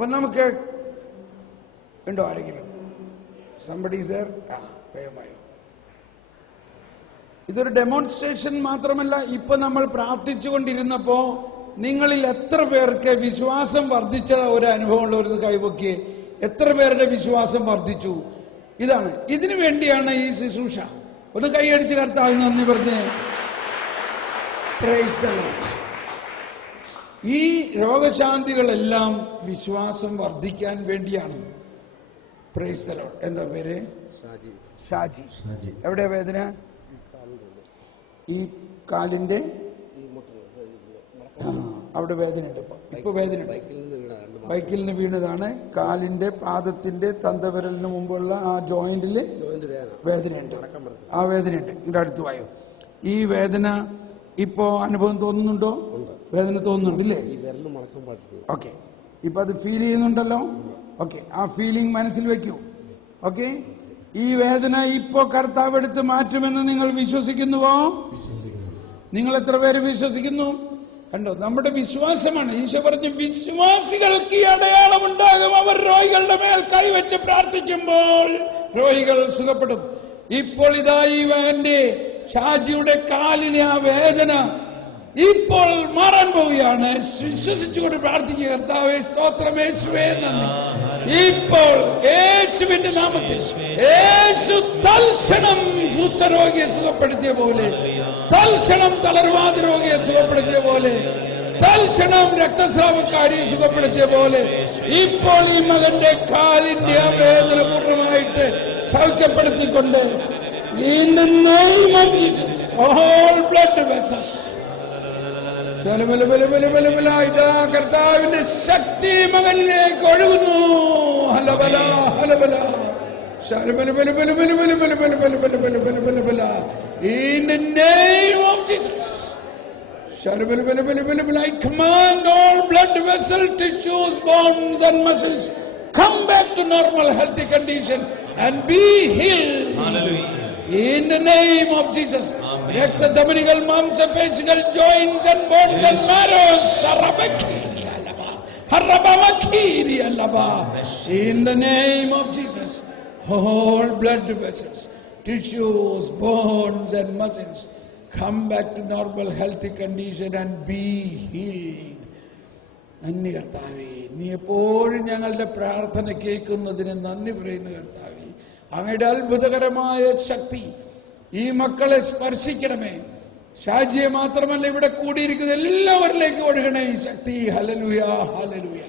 അപ്പൊ നമുക്ക് ഉണ്ടോ ആരെങ്കിലും? somebody is there? വേഗമായി. ഇതൊരു ഡെമോൺസ്ട്രേഷൻ മാത്രമല്ല. ഇപ്പൊ നമ്മൾ പ്രാർത്ഥിച്ചുകൊണ്ടിരുന്നപ്പോ നിങ്ങളിൽ എത്ര പേർക്ക് വിശ്വാസം വർദ്ധിച്ച ഒരു അനുഭവം ഉള്ളവർ കൈവയ്ക്ക്? എത്ര പേരുടെ വിശ്വാസം വർദ്ധിച്ചു? ഇതാണ്, ഇതിനു വേണ്ടിയാണ് ഈ ശുശ്രൂഷ. ഒന്ന് കൈയടിച്ച് കർത്താവ് നന്ദി പറഞ്ഞ്. Price the Lord. ഈ രോഗശാന്തികളെല്ലാം വിശ്വാസം വർദ്ധിക്കാൻ വേണ്ടിയാണ്. Price the Lord. എന്താ പേര്? ഷാജി. എവിടെ വേദന? ഈ കാലിന്റെ അവിടെ വേദനയുണ്ട്. ഇപ്പൊ വേദനയുണ്ട്. ബൈക്കിൽ നിന്ന് വീണതാണ്. കാലിന്റെ പാദത്തിന്റെ തന്തവിരലിന് മുമ്പുള്ള ആ ജോയിന്റില് വേദനയുണ്ട്. ആ വേദനയുണ്ട്. ഇവിടെ അടുത്ത് വായോ. ഈ വേദന ഇപ്പോ അനുഭവം തോന്നുന്നുണ്ടോ? വേദന തോന്നുന്നുണ്ടല്ലേ? ഓക്കെ. ഇപ്പൊ അത് ഫീൽ ചെയ്യുന്നുണ്ടല്ലോ. ഓക്കെ, ആ ഫീലിംഗ് മനസ്സിൽ വെക്കൂ. ഓക്കെ, ഈ വേദന ഇപ്പോ കർത്താവ് എടുത്ത് മാറ്റുമെന്ന് നിങ്ങൾ വിശ്വസിക്കുന്നുവോ? നിങ്ങൾ എത്ര പേര് വിശ്വസിക്കുന്നു? കണ്ടോ, നമ്മുടെ വിശ്വാസമാണ്. ഈശോ പറഞ്ഞു, വിശ്വാസികൾക്ക് ഈ അടയാളം ഉണ്ടാകും, അവർ രോഗികളുടെ മേൽ കൈവച്ച് പ്രാർത്ഥിക്കുമ്പോൾ രോഗികൾ സുഖപ്പെടും. ഇപ്പോൾ ഇതാ ഈ ഷാജിയുടെ കാലിന് ആ വേദന ഇപ്പോൾ മാറാൻ പോവുകയാണ്. വിശ്വസിച്ചുകൊണ്ട് പ്രാർത്ഥിക്കുക. കർത്താവേ സ്തോത്രം, യേശുവേ നന്ദി. ഇപ്പോൾ യേശുവിന്റെ നാമത്തിൽ യേശു തൽക്ഷണം കുഷ്ഠരോഗിയെ സുഖപ്പെടുത്തിയ പോലെ, തൽക്ഷണം തളർവാദ രോഗിയെ സുഖപ്പെടുത്തിയ പോലെ, തൽക്ഷണം രക്തസ്രാവക്കാരിയെ സുഖപ്പെടുത്തിയ പോലെ ഇപ്പോൾ ഈ മകന്റെ കാലിന്റെ ആ വേദന പൂർണ്ണമായിട്ട് സൗഖ്യപ്പെടുത്തിക്കൊണ്ട് in the name of Jesus all blood vessels ഇതാ കർത്താവിന്റെ ശക്തി മകനിലേക്ക് ഒഴുകുന്നു. ഹലബല ഹലബല in the name of Jesus. I command all blood vessel tissues, bones and muscles come back to normal healthy condition and be healed. Hallelujah. In the name of Jesus. Rakta dhamanigal, mamsapeshigal, joints and bones and marrows. Sarabakiri alaba. Harabamakiri alaba. In the name of Jesus. All blood vessels, tissues, bones and muscles come back to normal healthy condition and be healed. നന്ദി കർത്താവേ, നീ എപ്പോഴും ഞങ്ങളുടെ പ്രാർത്ഥന കേൾക്കുന്നതിന് നന്ദി പറയുന്നു കർത്താവേ. അങ്ങയുടെ അത്ഭുതകരമായ ശക്തി ഈ മക്കളെ സ്പർശിക്കണമേ. ഷാജിയെ മാത്രമല്ല, ഇവിടെ കൂടിയിരിക്കുന്ന എല്ലാവരിലേക്കും ഒഴുകണേ ഈ ശക്തി. ഹല്ലേലൂയ ഹല്ലേലൂയ.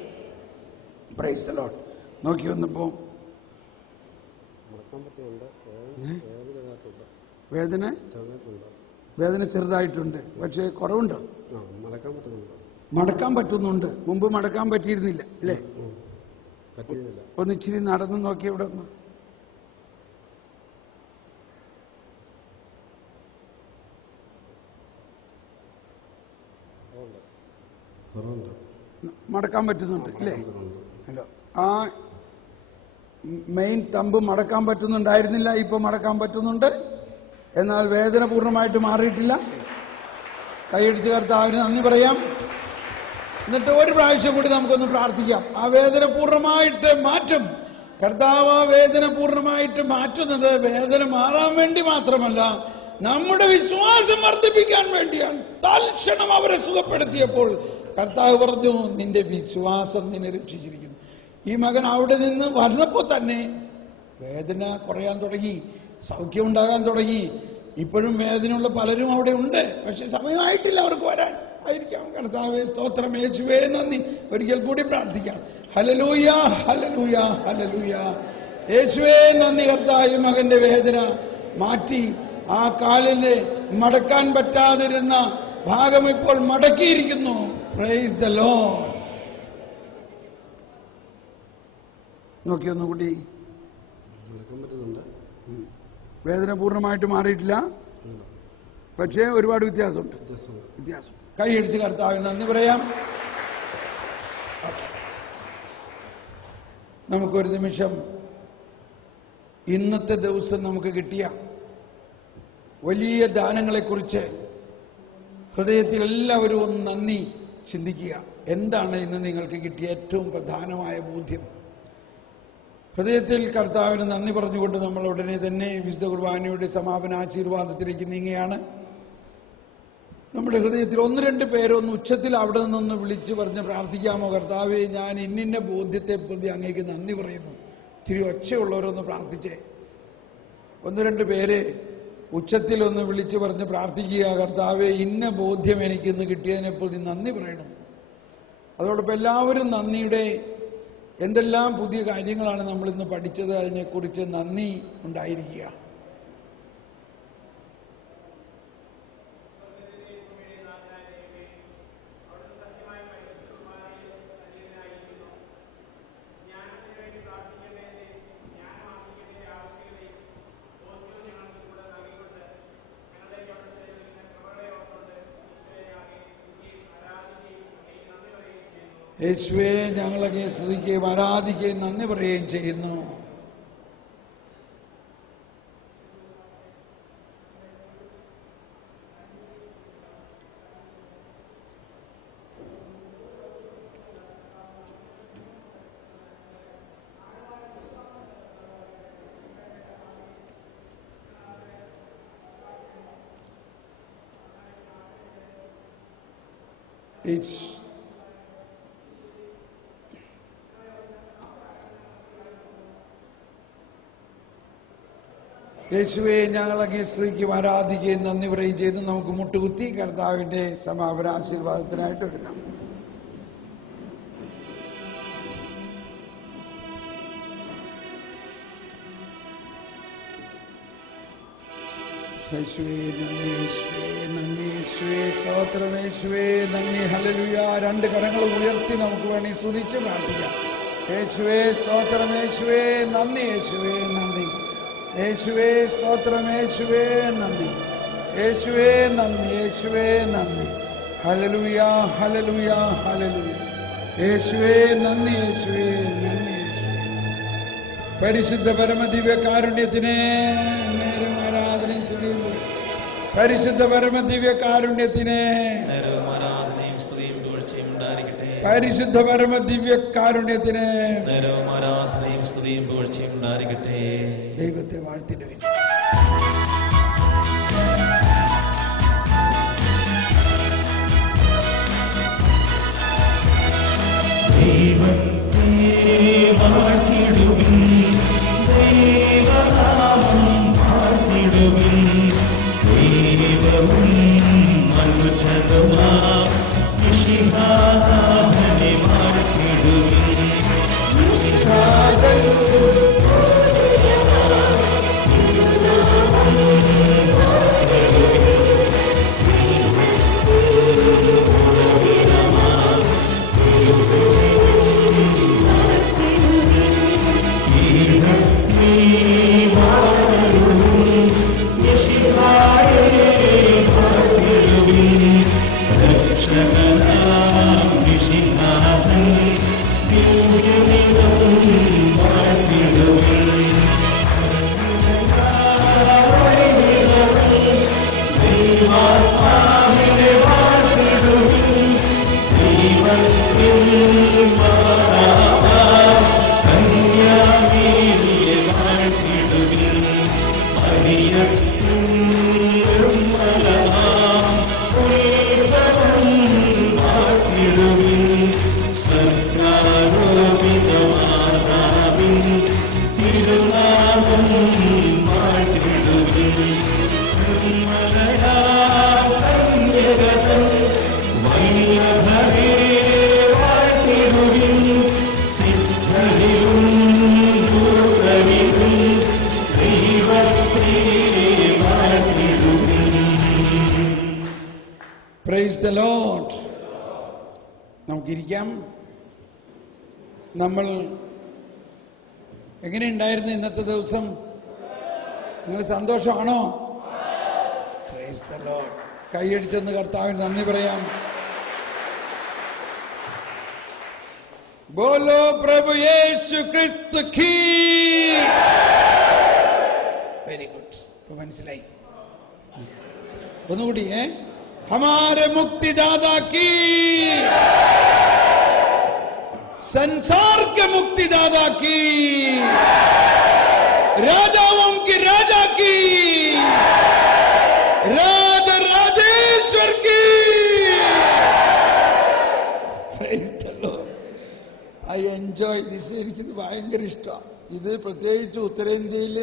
Praise the Lord. നോക്കി വന്നപ്പോ വേദന ചെറുതായിട്ടുണ്ട്, പക്ഷെ കുറവുണ്ട്. മടക്കാൻ പറ്റുന്നുണ്ട്. മുമ്പ് മടക്കാൻ പറ്റിയിരുന്നില്ല അല്ലേ? ഒന്നിച്ചിരി നടന്നു നോക്കി. ഇവിടെ ഒന്ന് മടക്കാൻ പറ്റുന്നുണ്ട് അല്ലേ? ഹലോ, ആ മെയിൻ തമ്പ് മടക്കാൻ പറ്റുന്നുണ്ടായിരുന്നില്ല, ഇപ്പൊ മടക്കാൻ പറ്റുന്നുണ്ട്. എന്നാൽ വേദന പൂർണ്ണമായിട്ട് മാറിയിട്ടില്ല. കൈയടിച്ച് കർത്താവിന് നന്ദി പറയാം. എന്നിട്ട് ഒരു പ്രാവശ്യം കൂടി നമുക്കൊന്ന് പ്രാർത്ഥിക്കാം. ആ വേദന പൂർണ്ണമായിട്ട് മാറ്റും കർത്താവ്. ആ വേദന പൂർണ്ണമായിട്ട് മാറ്റുന്നത് വേദന മാറാൻ വേണ്ടി മാത്രമല്ല, നമ്മുടെ വിശ്വാസം വർദ്ധിപ്പിക്കാൻ വേണ്ടിയാണ്. തൽക്ഷണം അവരെ സുഖപ്പെടുത്തിയപ്പോൾ കർത്താവ് പറഞ്ഞു, നിന്റെ വിശ്വാസം നിന്നെ രക്ഷിച്ചിരിക്കുന്നു. ഈ മകൻ അവിടെ നിന്ന് വന്നപ്പോൾ തന്നെ വേദന കുറയാൻ തുടങ്ങി, സൗഖ്യം ഉണ്ടാകാൻ തുടങ്ങി. ഇപ്പോഴും വേദനയുള്ള പലരും അവിടെ ഉണ്ട്, പക്ഷെ സമയമായിട്ടില്ല അവർക്ക് വരാൻ. ആയിരിക്കാം. കർത്താവേ സ്തോത്രം, യേശുവേ നന്ദി. ഒരിക്കൽ കൂടി പ്രാർത്ഥിക്കാം. Hallelujah hallelujah hallelujah. യേശുവേ നന്ദി. കർത്താവ് മകന്റെ വേദന മാറ്റി. ആ കാലിന് മടക്കാൻ പറ്റാതിരുന്ന ഭാഗം ഇപ്പോൾ മടക്കിയിരിക്കുന്നു. Price the Lord. നോക്കി ഒന്നുകൂടി. വേദന പൂർണ്ണമായിട്ട് മാറിയിട്ടില്ല, പക്ഷേ ഒരുപാട് വ്യത്യാസമുണ്ട്. വ്യത്യാസം. കൈയടിച്ച് കർത്താവിന് നന്ദി പറയാം. നമുക്കൊരു നിമിഷം ഇന്നത്തെ ദിവസം നമുക്ക് കിട്ടിയ വലിയ ദാനങ്ങളെക്കുറിച്ച് ഹൃദയത്തിൽ എല്ലാവരും ഒന്ന് നന്ദി ചിന്തിക്കുക. എന്താണ് ഇന്ന് നിങ്ങൾക്ക് കിട്ടിയ ഏറ്റവും പ്രധാനമായ ബോധ്യം? ഹൃദയത്തിൽ കർത്താവിന് നന്ദി പറഞ്ഞുകൊണ്ട് നമ്മൾ ഉടനെ തന്നെ വിശുദ്ധ കുർബാനയുടെ സമാപന ആശീർവാദത്തിലേക്ക് നീങ്ങുകയാണ്. നമ്മുടെ ഹൃദയത്തിൽ 1-2 പേരൊന്ന് ഉച്ചത്തിൽ അവിടെ നിന്നൊന്ന് വിളിച്ച് പറഞ്ഞ് പ്രാർത്ഥിക്കാമോ? കർത്താവേ, ഞാൻ ഇന്നിന്ന ബോധ്യത്തെ പ്രതി അങ്ങേക്ക് നന്ദി പറയുന്നു. ഇത്തിരി ഒച്ചയുള്ളവരൊന്ന് പ്രാർത്ഥിച്ചേ. 1-2 പേര് ഉച്ചത്തിലൊന്ന് വിളിച്ച് പറഞ്ഞ് പ്രാർത്ഥിക്കുക, കർത്താവേ, ഇന്ന ബോധ്യം എനിക്കിന്ന് കിട്ടിയതിനെ പ്രതി നന്ദി പറയണം. അതോടൊപ്പം എല്ലാവരും നന്ദിയുടെ എന്തെല്ലാം പുതിയ കാര്യങ്ങളാണ് നമ്മളിന്ന് പഠിച്ചത്, അതിനെക്കുറിച്ച് നന്ദി ഉണ്ടായിരിക്കുക. യേശുവേ, ഞങ്ങളങ്ങേ സ്തുതിക്കുകയും ആരാധിക്കുകയും നന്ദി പറയുകയും ചെയ്യുന്നു. യേശുവേ, ഞങ്ങളങ്ങേ സ്തുതിക്കുകയും ആരാധിക്കുകയും നന്ദി പറയുകയും ചെയ്ത് നമുക്ക് മുട്ടുകുത്തി കർത്താവിൻ്റെ സമാപന ആശീർവാദത്തിനായിട്ട് എടുക്കാം. യേശുവേ നന്ദി, യേശുവേ നന്ദി, യേശുവേ സ്തോത്രം, യേശുവേ നന്ദി, ഹല്ലേലൂയ. 2 കരങ്ങൾ ഉയർത്തി നമുക്ക് വേണ്ടി സ്തുതിച്ച് പ്രാർത്ഥിക്കാം. യേശുവേ സ്തോത്രം, യേശുവേ നന്ദി, യേശുവേ നന്ദി, യേശുവേ സ്തോത്രം, യേശുവേ നന്ദി, യേശുവേ നന്ദി, യേശുവേ നന്ദി, ഹല്ലേലൂയ, ഹല്ലേലൂയ, ഹല്ലേലൂയ. യേശുവേ നന്ദി, യേശുവേ നന്ദി, യേശുവേ. പരിശുദ്ധ പരമദിവ്യ കാരുണ്യത്തിനെ നേരം ആരാധനയും സ്തുതിയും. പരിശുദ്ധ പരമദിവ്യ കാരുണ്യത്തിനെ പരിശുദ്ധ പരമദിവ്യ കാരുണ്യത്തിന് ആരാധനയും സ്തുതിയും പുകഴ്ചയും ഉണ്ടായിരിക്കട്ടെ. ദൈവത്തെ വാഴ്ത്തിടുവിൻ. ദൈവത്തെ വാഴ്ത്തിടുവിൻ, ദൈവനാമം വാഴ്ത്തിടുവിൻ. ദൈവവും മനുജനുമാം മിശിഹായെ വാഴ്ത്തിടുവിൻ. മിശിഹായെ Praise the Lord. നമുക്കിരിക്കാം. നമ്മൾ എങ്ങനെയുണ്ടായിരുന്നു ഇന്നത്തെ ദിവസം? നിങ്ങൾ സന്തോഷമാണോ? Praise the Lord. കൈയടിച്ചെന്ന് കർത്താവിന് നന്ദി പറയാം. ബോലോ പ്രഭു യേശു ക്രിസ്തു കീ. Very good. ഇപ്പൊ മനസ്സിലായി. ഒന്നുകൂടി ഹമാരെ മുക്തിദാതാ കീ. संसार के मुक्तिदाता की, राजाओं की राजा की, राधा राजेश्वर की. Praise the Lord. I enjoy this. എനിക്കിത് ഭയങ്കര ഇഷ്ടമാണ്. ഇത് പ്രത്യേകിച്ച് ഉത്തരേന്ത്യയിൽ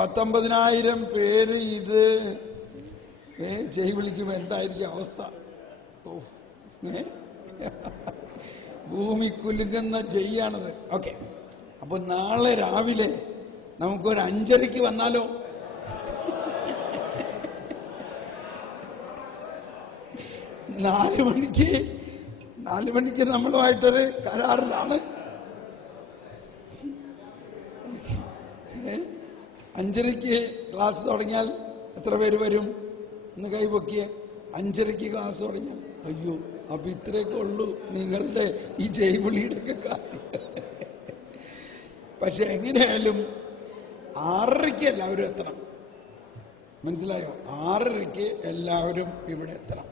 19,000 പേര് ഇത് ജയ് വിളിക്കുമ്പോൾ എന്തായിരിക്കും അവസ്ഥ? ഭൂമി കുലുങ്ങുന്ന ജയ്യാണത്. ഓക്കെ, അപ്പൊ നാളെ രാവിലെ നമുക്കൊരു 5:30 വന്നാലോ? 4 മണിക്ക് നമ്മളുമായിട്ടൊരു കരാറിലാണ്. 5:30 ക്ലാസ് തുടങ്ങിയാൽ എത്ര പേര് വരും? ഒന്ന് കൈപൊക്കിയേ. 5:30 ക്ലാസ് തുടങ്ങിയാൽ അയ്യോ, അപ്പൊ ഇത്രയൊക്കെ ഉള്ളൂ നിങ്ങളുടെ ഈ ജയ്വിളിയുടെ ഒക്കെ കാര്യം. പക്ഷെ എങ്ങനെയായാലും 6:30 എല്ലാവരും എത്തണം. മനസ്സിലായോ? 6:30 എല്ലാവരും ഇവിടെ എത്തണം.